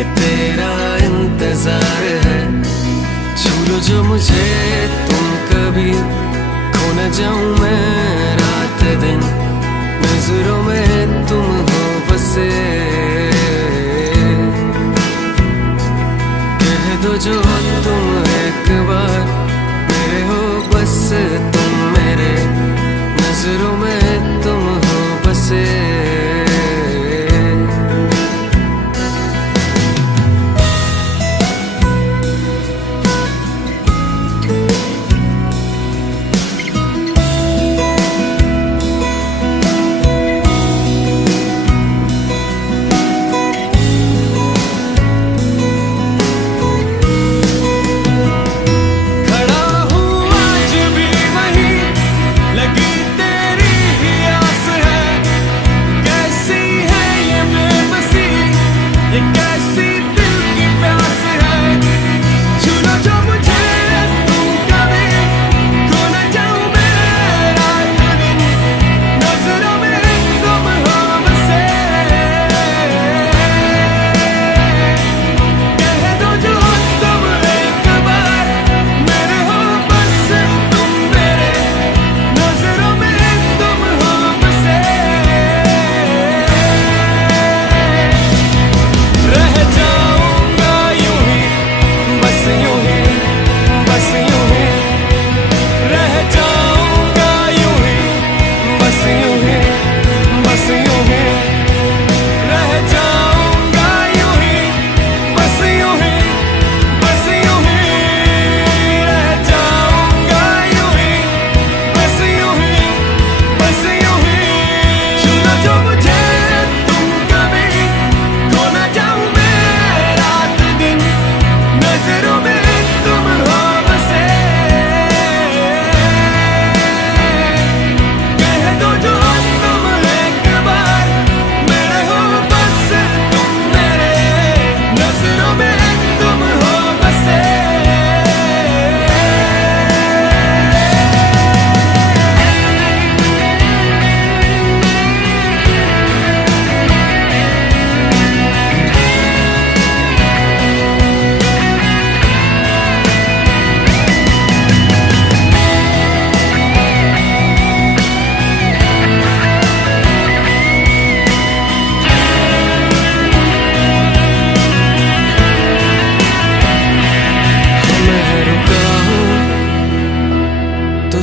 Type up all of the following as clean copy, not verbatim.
कि तेरा इंतजार है। छू लो जो मुझे तुम कभी, खो न जाऊं मैं रात दिन, नजरों में तुम हो बसे। कह दो जो तुम एक बार मेरे हो, बस तुम मेरे, नजरों में तुम हो बसे।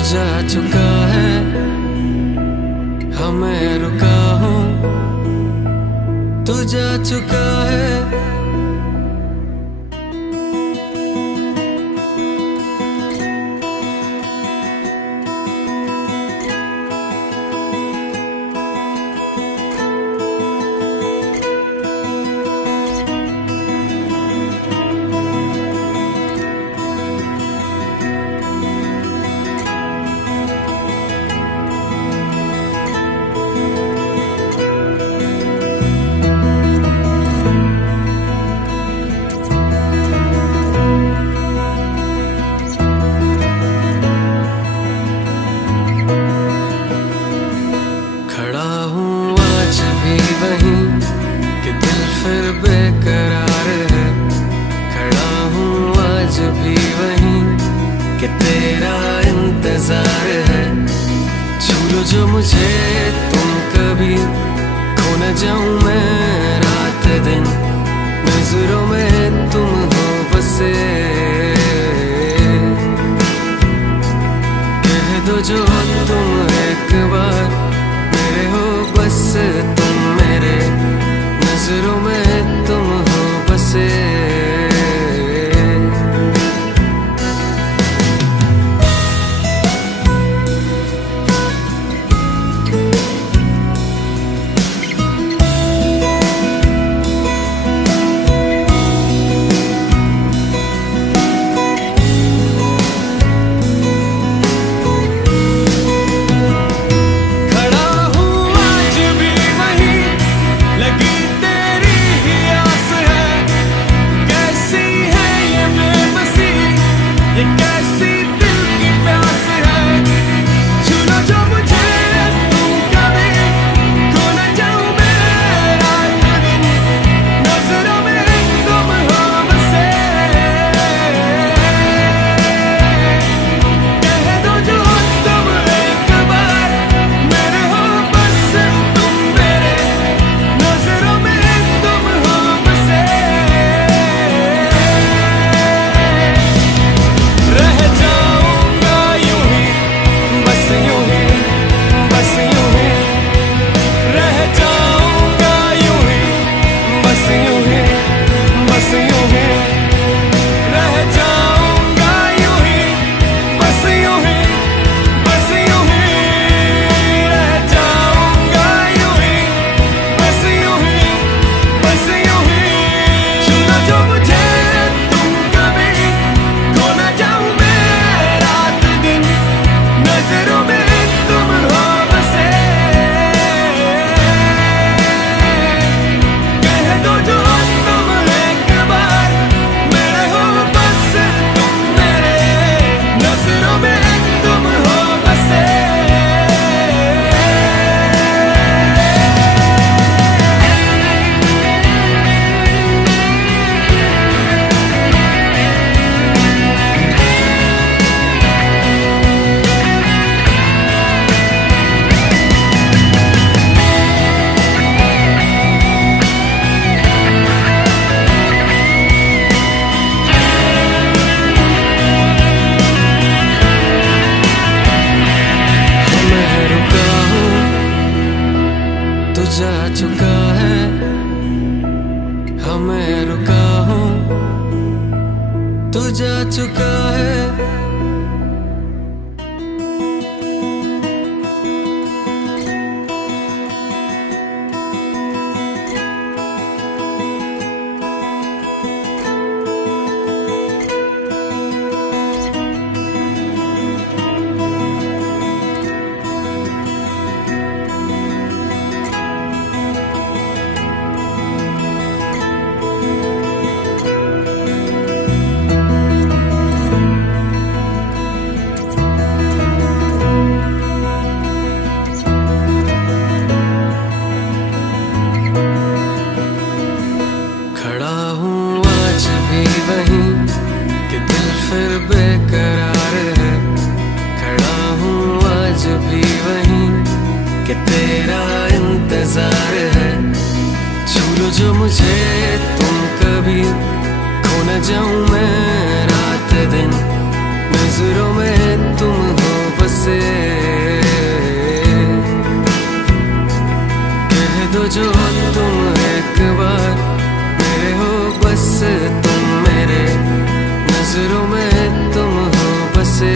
जा चुका है, हमें रुका हूँ, तू जा चुका है। कि दिल फिर बेकरार है, खड़ा हूँ आज भी वहीं कि तेरा इंतजार है। छू लो जो मुझे तुम कभी, खो न जाऊं मैं रात दिन, नजरों में तुम हो बसे। कह दो जो तुम एक बार मेरे हो, बस तुम मेरे, नजरों में तुम हो बसे। खड़ा हूँ आज भी वहीं जा चुका है, हमें रुका हूँ, तू जा चुका है। कि दिल फिर बेकरार है, खड़ा हूँ आज भी वहीं कि तेरा इंतजार है। छू लो जो मुझे तुम कभी, खो न जाऊं मैं रात दिन, नजरों में तुम हो बसे। कह दो जो तुम एक बार मेरे हो, बस तुम मेरे, नजरों में तुम हो बसे।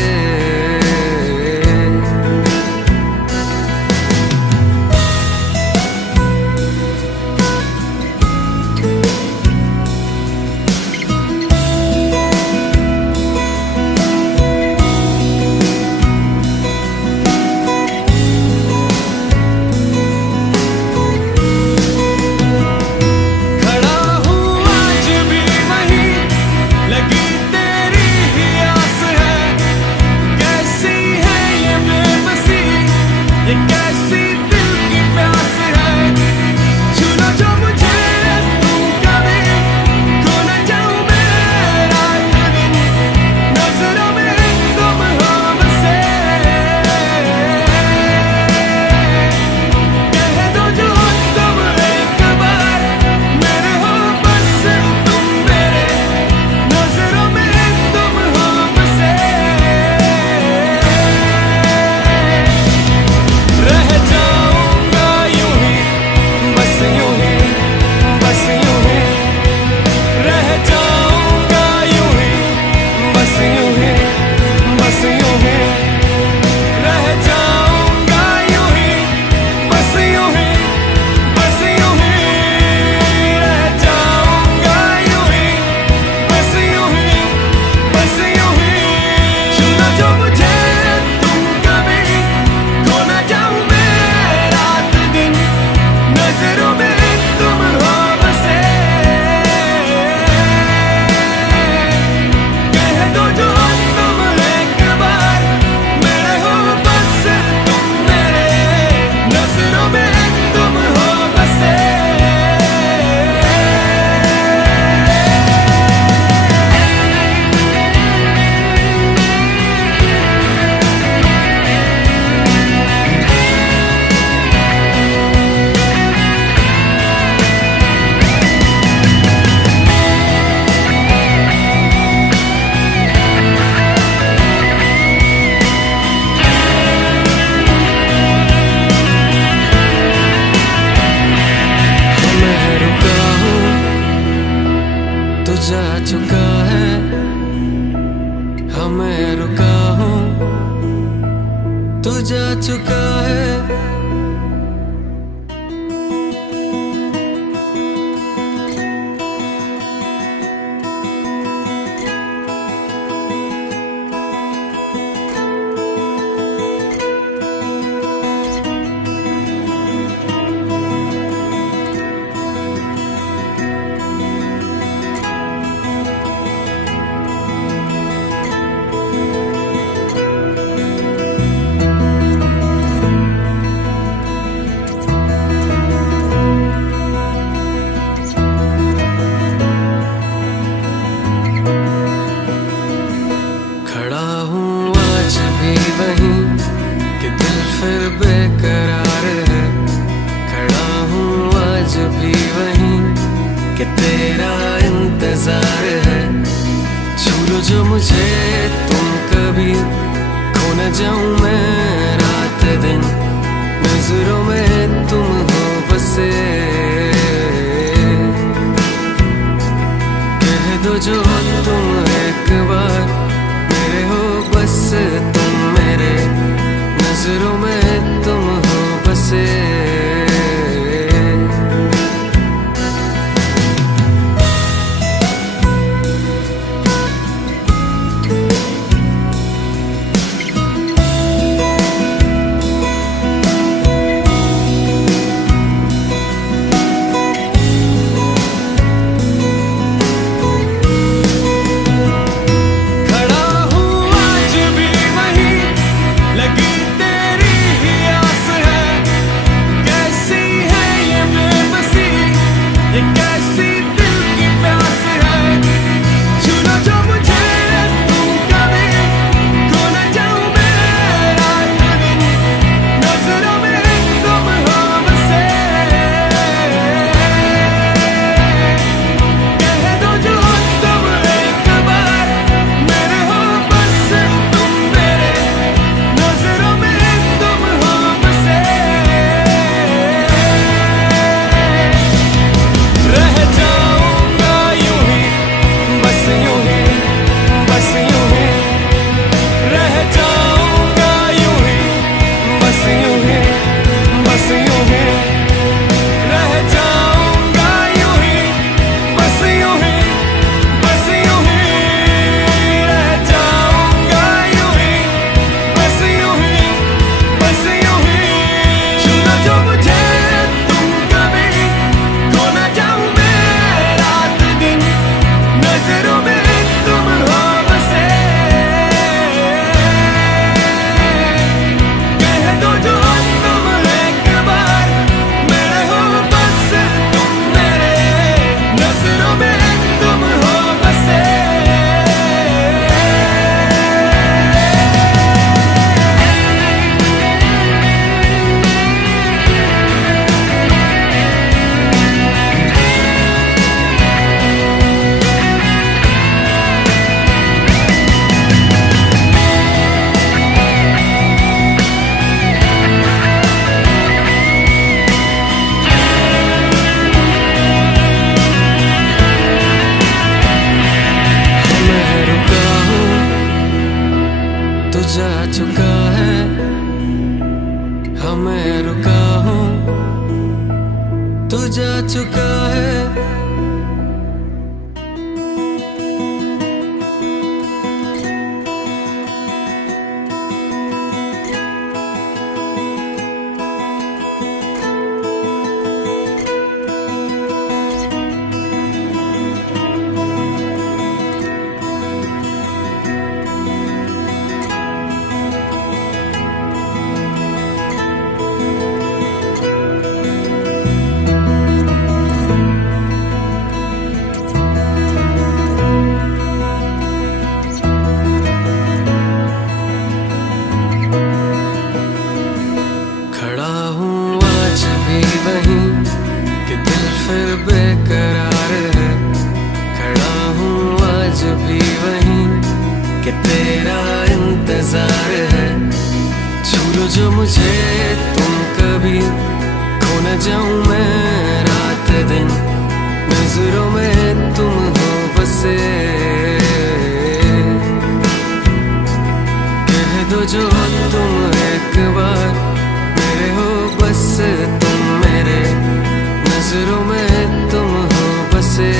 जा चुका है, हमें रुका हूँ, तू जा चुका है। कि दिल फिर बेकरार है, खड़ा हूँ आज भी वहीं कि तेरा इंतजार है। छू लो जो मुझे तुम कभी, खो न जाऊं मैं रात दिन, नजरों में तुम हो बसे। चुका है, हाँ मैं रुका हूँ, तू जा चुका है। वहीं कि दिल फिर बेकरार है, खड़ा हूँ आज भी वहीं कि तेरा इंतजार है। छू लो जो मुझे तुम कभी, खो न जाऊं मैं रात दिन, नजरों में तुम हो बसे। कह दो जो तुम एक बार मेरे हो, बस तुम मेरे, नजरों में तुम हो बसे।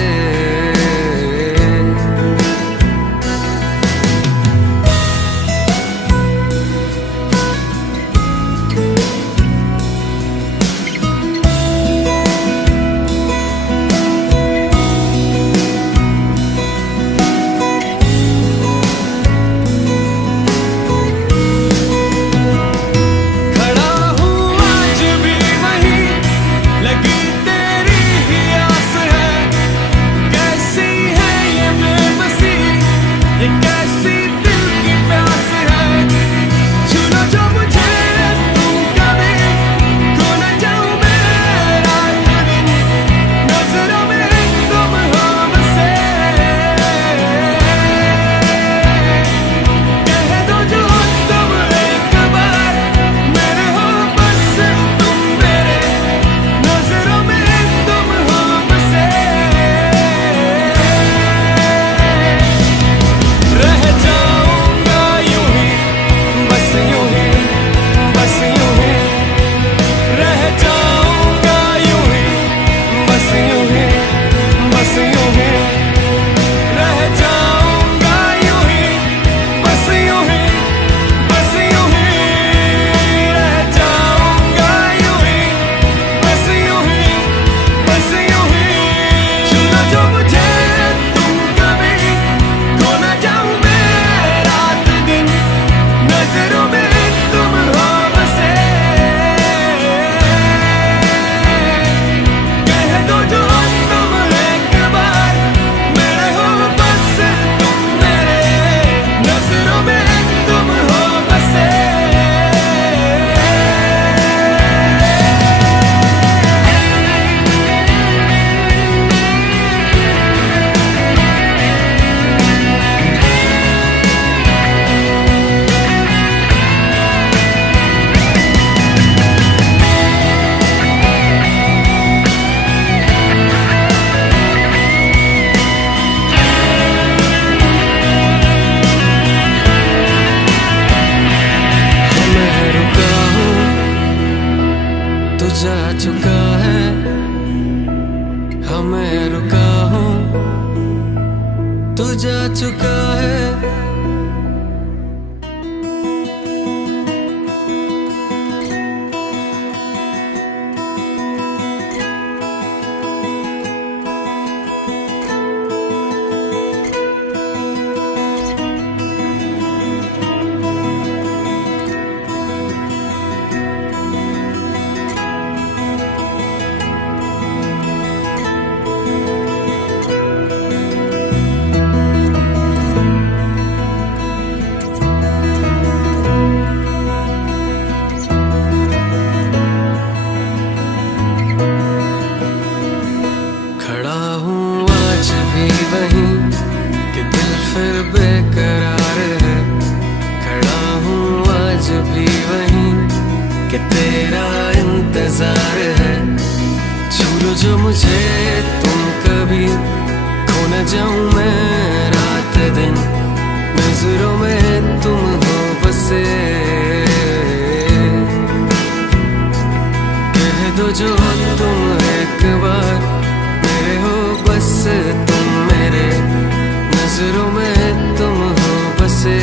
जा चुका है, हाँ मैं रुका हूँ, तू जा चुका है। वहीं कि दिल फिर बेकरार है, खड़ा हूँ आज भी वहीं कि तेरा इंतजार है। छू लो जो मुझे तुम कभी, खो न जाऊं मैं रात दिन, नजरों में तुम हो। बसे। कह दो जो तुम एक बार मेरे हो, बस तुम मेरे नजरों में तुम हो बसे।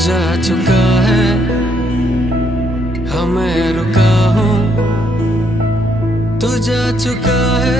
जा चुका है, हमें रुका हूँ, तू जा चुका है।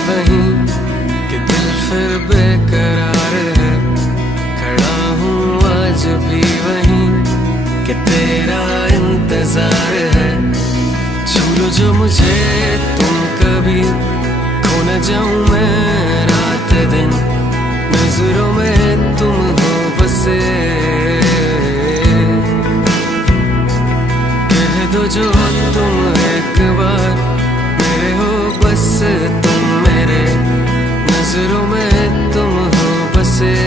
वहीं कि दिल फिर बेकरार है, खड़ा हूँ आज भी वहीं कि तेरा इंतजार है। छू लो जो मुझे तुम कभी, खो न जाऊं मैं रात दिन, नजरों में तुम हो बसे। कह दो जो तुम एक बार मेरे हो, बस तुम मेरे नजरों में तुम हो बसे।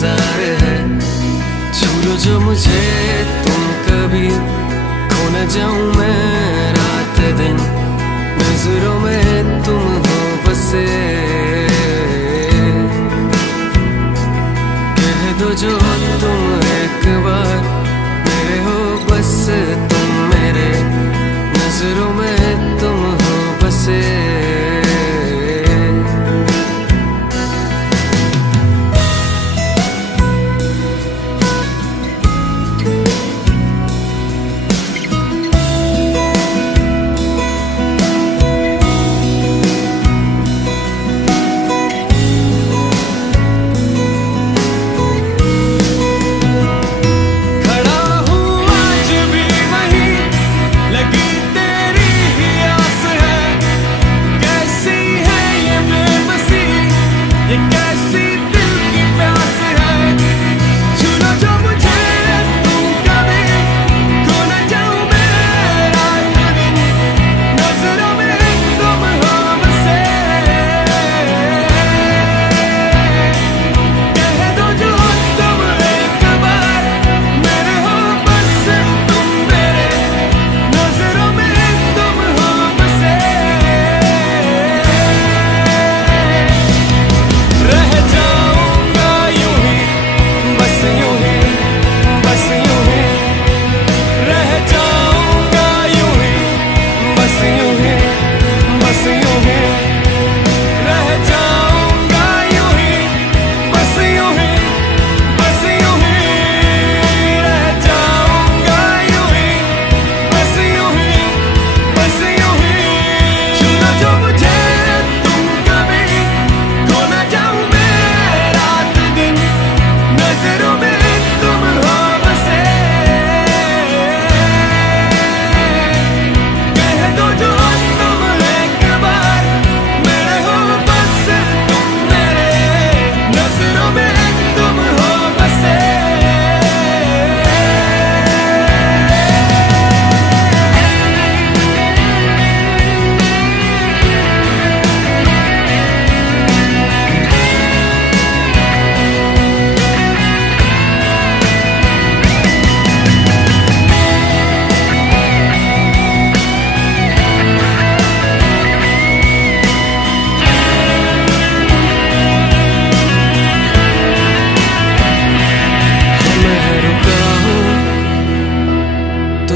इंतजार है। छू लो जो मुझे तुम कभी, खो न जाऊं मैं रात दिन, नजरों में तुम हो बसे। कह दो जो तुम एक बार मेरे हो, बस तुम मेरे, नजरों में तुम हो बसे।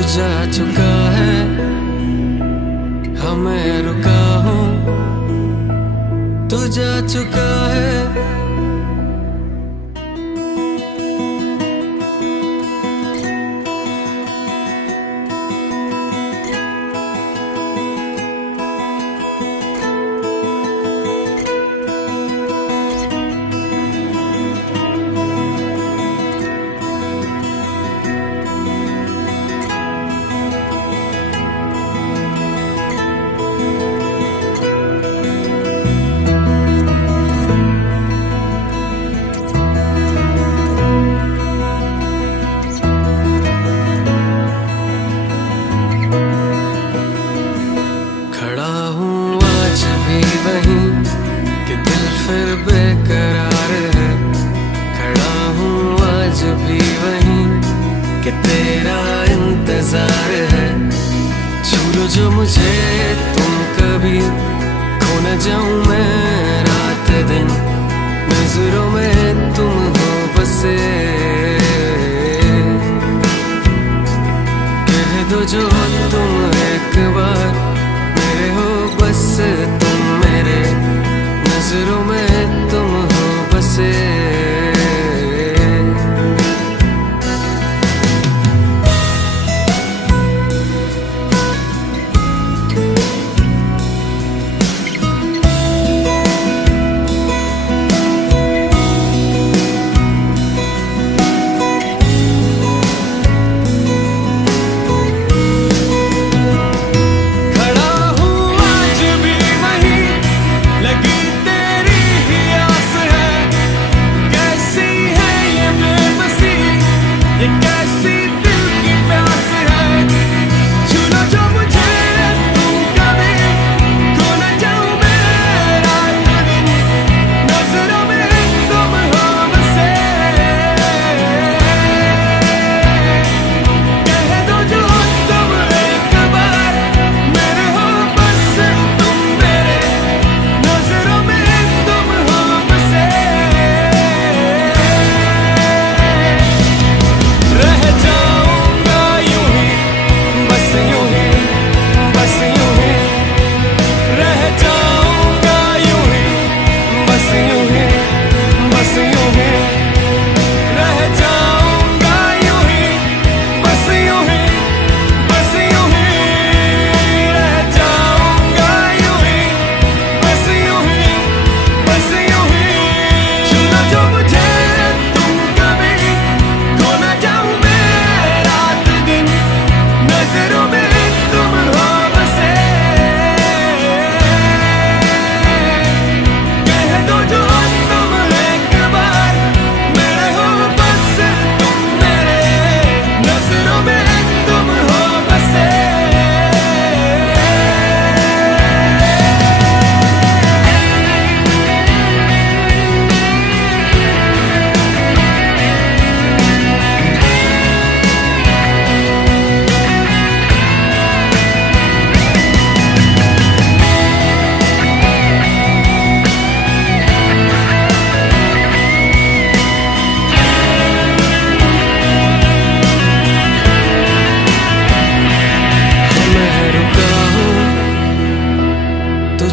जा चुका है, हमें रुका हूँ, तू जा चुका है। कि दिल फिर बेकरार है, खड़ा हूँ आज भी वहीं कि तेरा इंतजार है। छू लो जो मुझे तुम कभी, खो न जाऊं मैं रात दिन, नजरों में तुम हो बसे। कह दो जो तुम एक बार मेरे हो, बस तुम मेरे, नजरों में तुम हो बसे।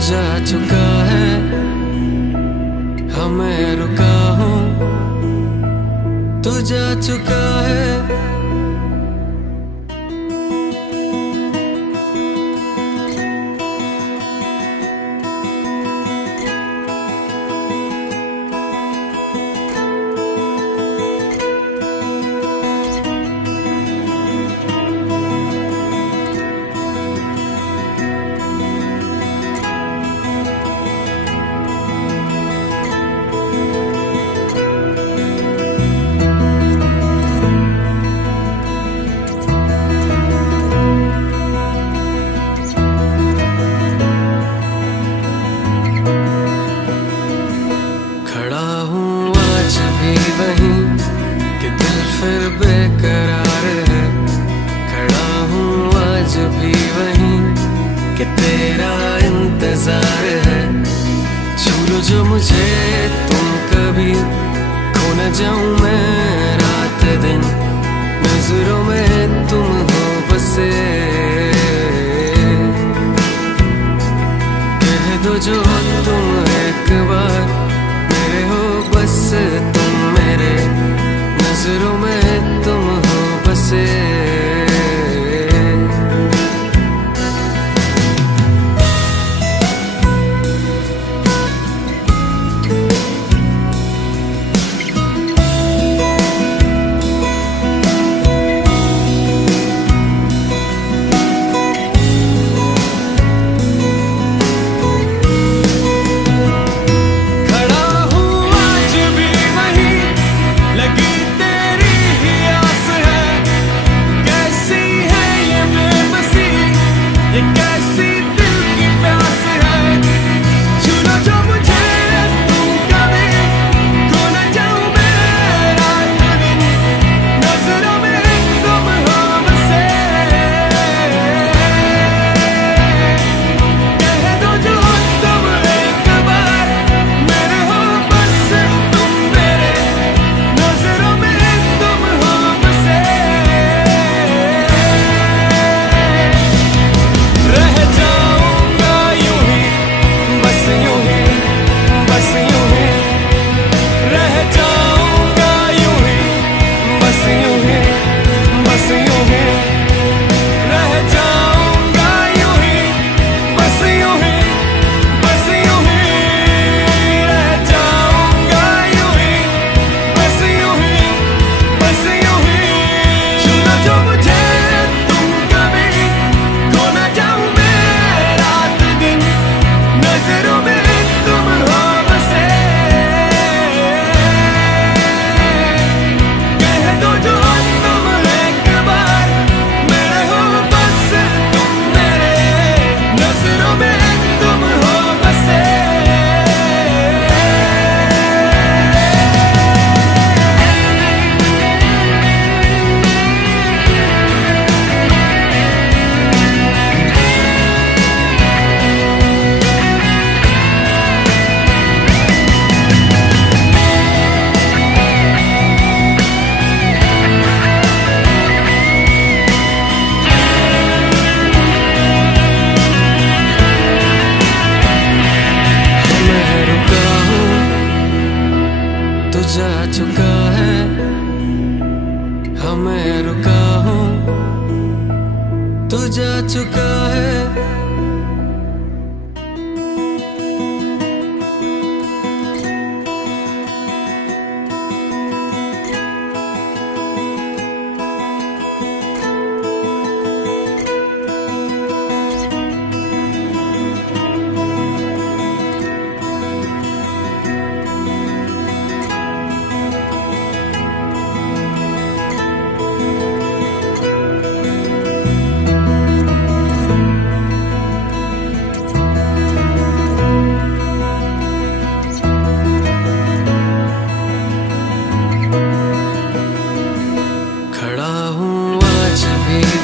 जा चुका है, हमें रुका हूँ, तू जा चुका है। वहीं कि दिल फिर बेकरार है, खड़ा हूँ आज भी वहीं कि तेरा इंतजार है। छू लो जो मुझे तुम कभी, खो न जाऊं मैं रात दिन, नजरों में तुम हो बसे। कह दो जो तुम एक बार मेरे हो, बस तुम मेरे, नजरों में तुम हो बसे। जा चुका है, हमें रुका हूँ, तू जा चुका है।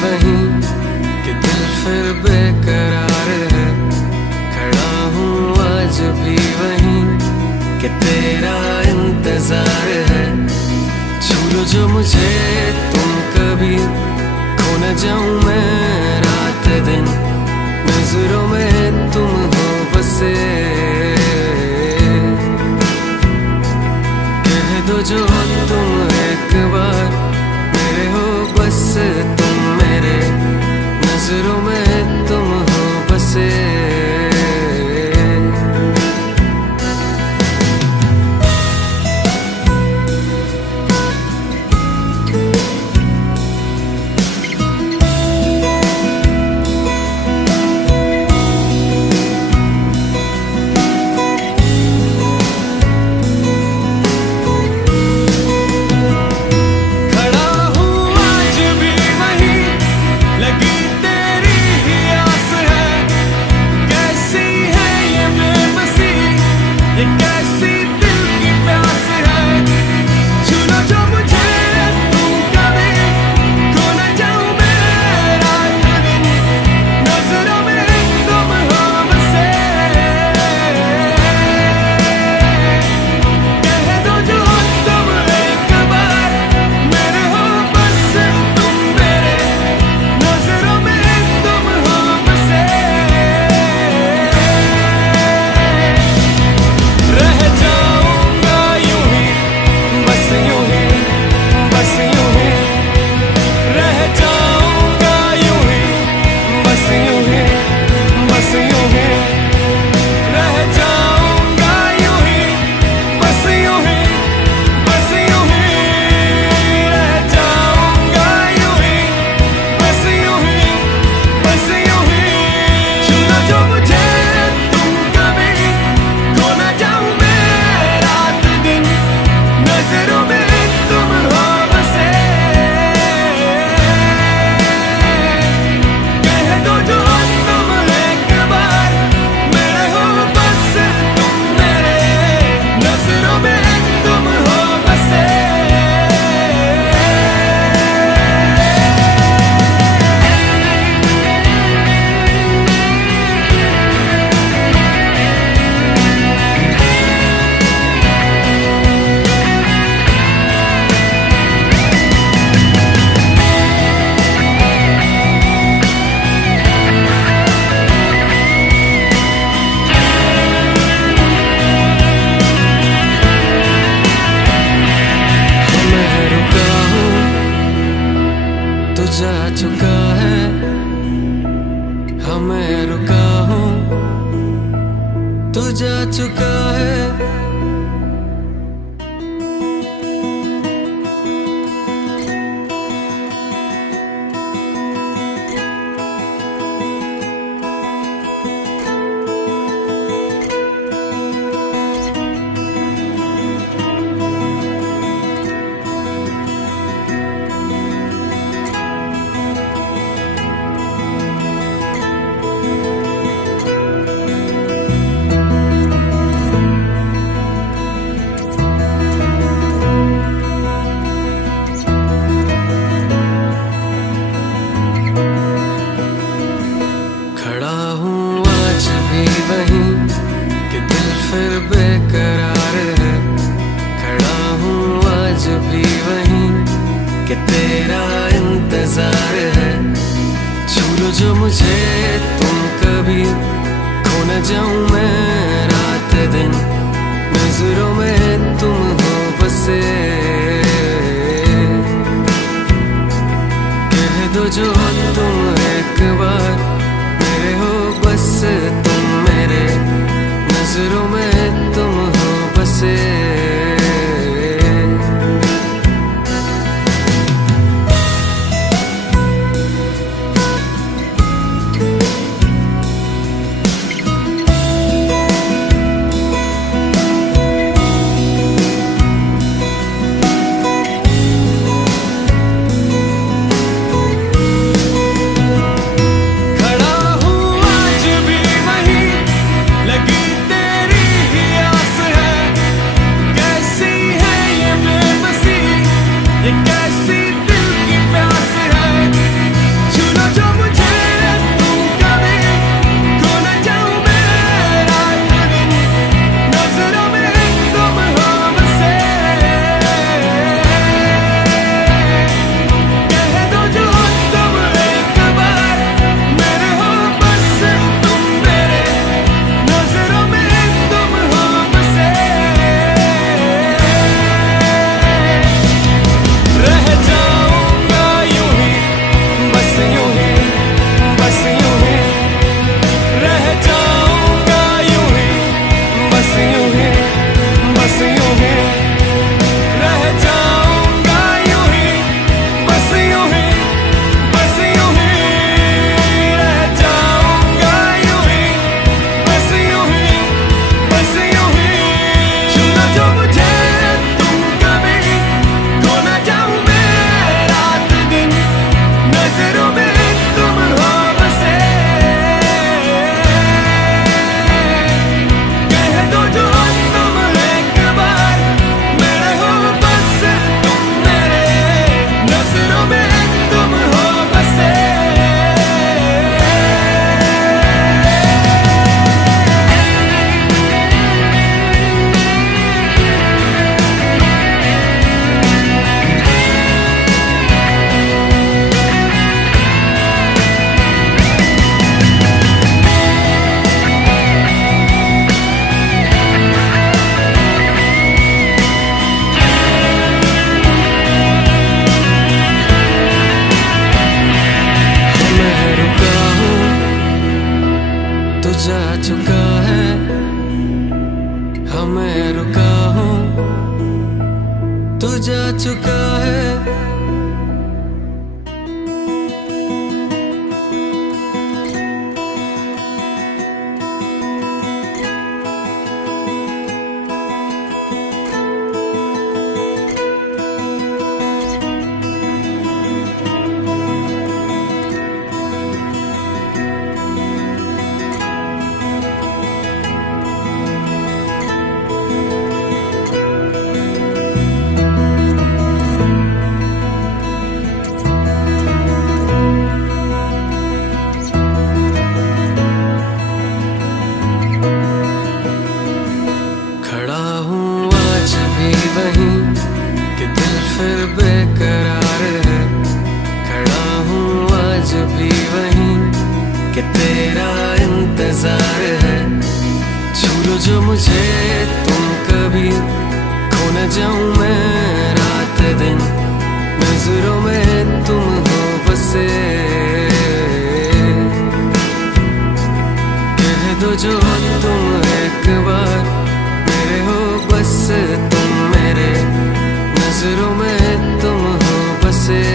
वहीं कि दिल फिर बेकरार है, खड़ा हूँ आज भी वहीं कि तेरा इंतजार है। छू लो जो मुझे तुम कभी, खो न जाऊं मैं रात दिन, नजरों में तुम हो बस। तू जा चुका है। वहीं कि दिल फिर बेकरार है। खड़ा हूँ आज भी वहीं कि तेरा इंतजार है। छू लो जो मुझे तुम कभी, खो न जाऊं मैं रात दिन, नजरों में तुम हो बसे। कह दो जो तुम एक बार मेरे हो, बस तुम मेरे, नजरों में तुम हो बसे। जा चुका है, हमें रुका हूँ, तू जा चुका है। वहीं कि दिल फिर बेकरार है। खड़ा हूँ आज भी वहीं कि तेरा इंतजार है। छू लो जो मुझे तुम कभी, खो न जाऊं मैं रात दिन, नजरों में तुम हो बसे। कह दो जो तुम एक बार मेरे हो, बस तुम मेरे नजरों में तुम हो बसे।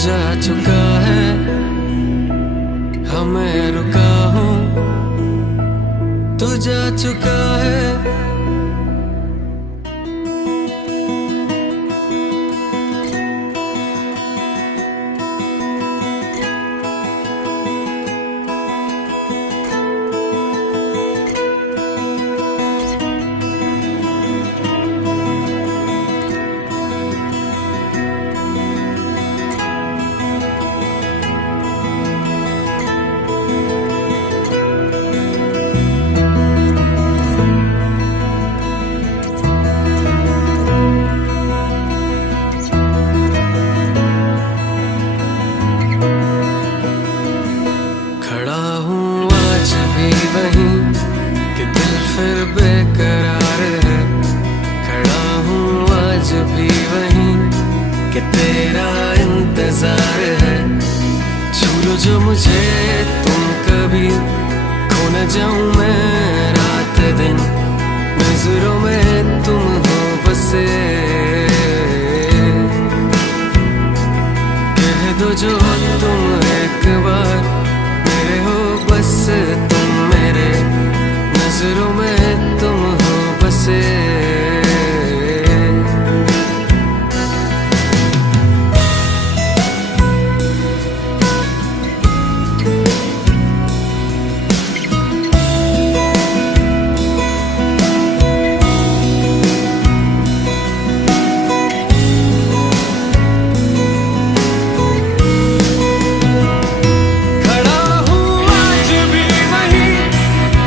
जा चुका है, हमें रुका हूँ, तू जा चुका है। कि दिल फिर बेकरार है, खड़ा हूँ आज भी वहीं कि तेरा इंतजार है। छू लो जो मुझे तुम कभी, खो न जाऊं मैं रात दिन, नजरों में तुम हो बसे। कह दो जो तुम एक बार मेरे हो, बस तुम मेरे नजरों में तुम हो बसे।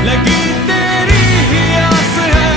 लगी तेरी ही आस है।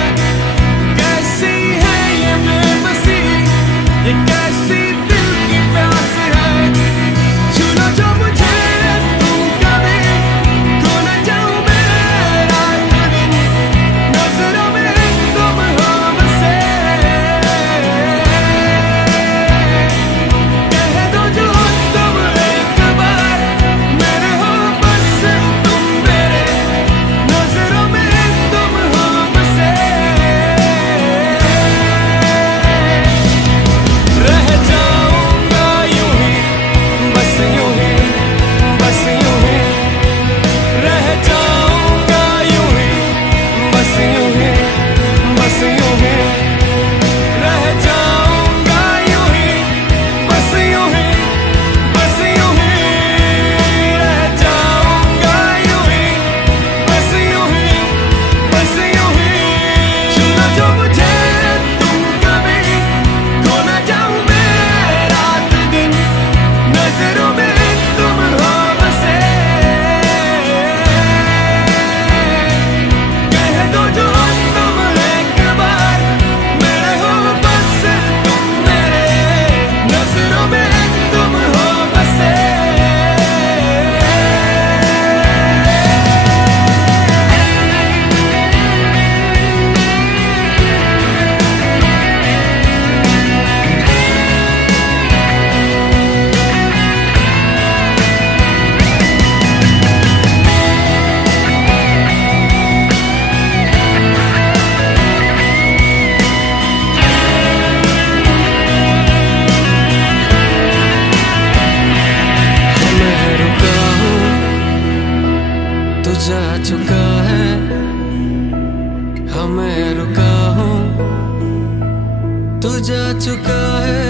तू जा चुका है।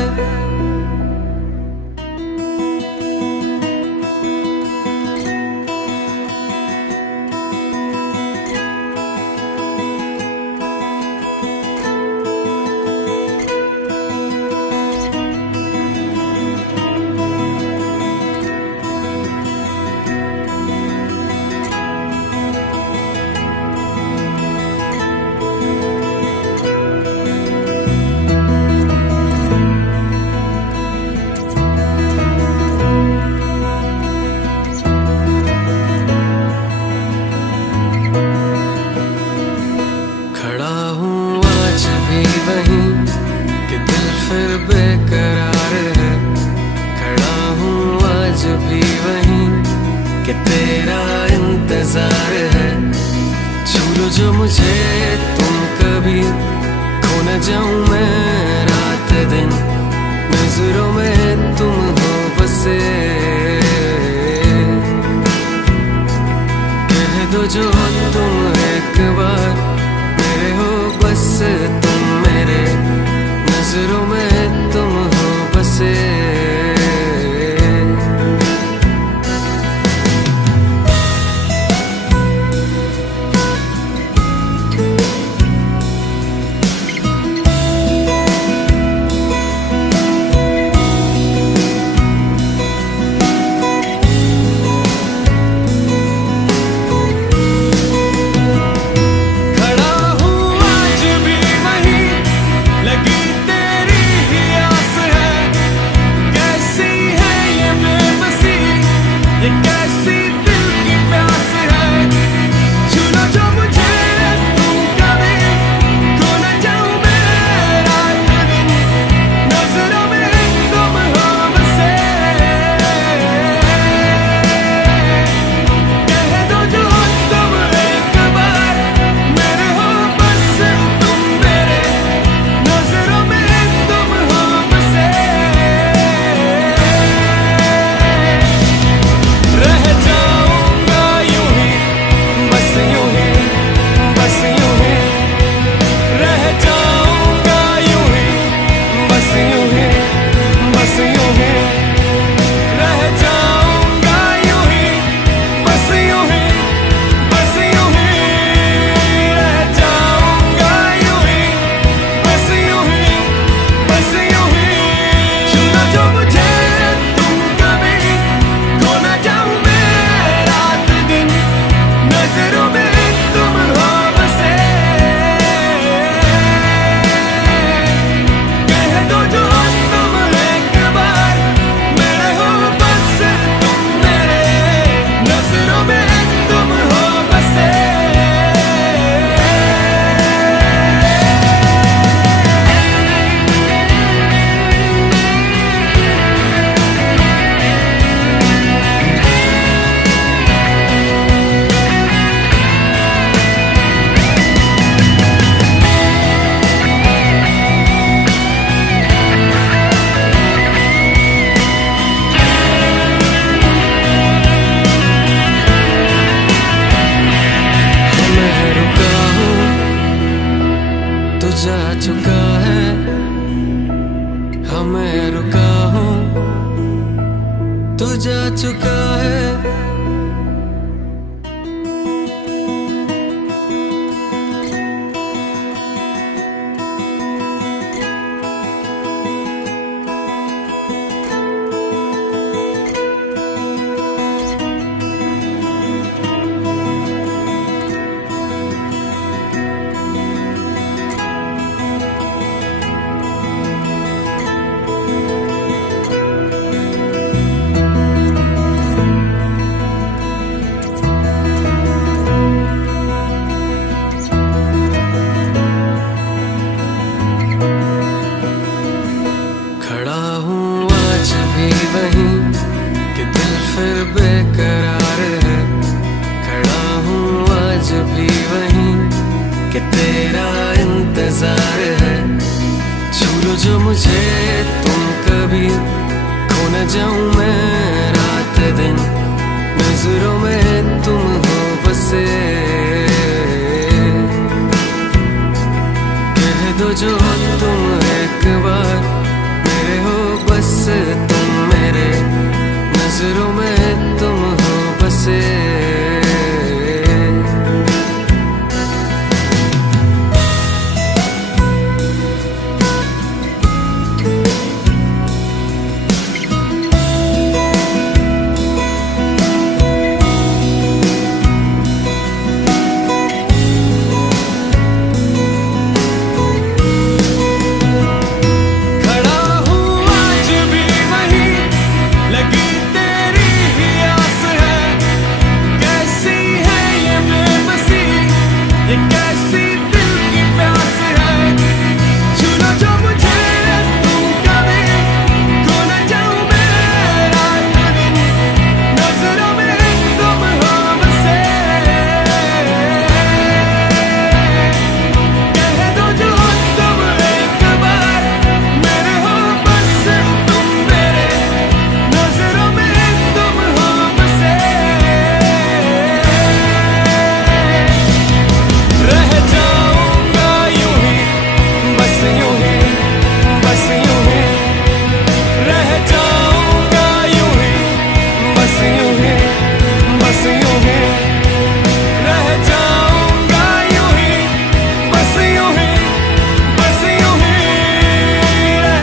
वहीं कि दिल फिर बेकरार है, खड़ा हूँ आज भी वहीं कि तेरा इंतजार है। छू लो जो मुझे तुम कभी, खो न जाऊं मैं रात दिन, नजरों में तुम हो बसे। कह दो जो तुम एक बार मेरे हो, बस तुम मेरे, नजरों में तुम हो बसे। जा चुका है, हमें रुका हूँ, तू जा चुका है। वहीं कि दिल फिर बेकरार है, खड़ा हूँ आज भी वहीं कि तेरा इंतजार है। छू लो जो मुझे तुम कभी, खो न जाऊं मैं रात दिन, नजरों में तुम हो बसे।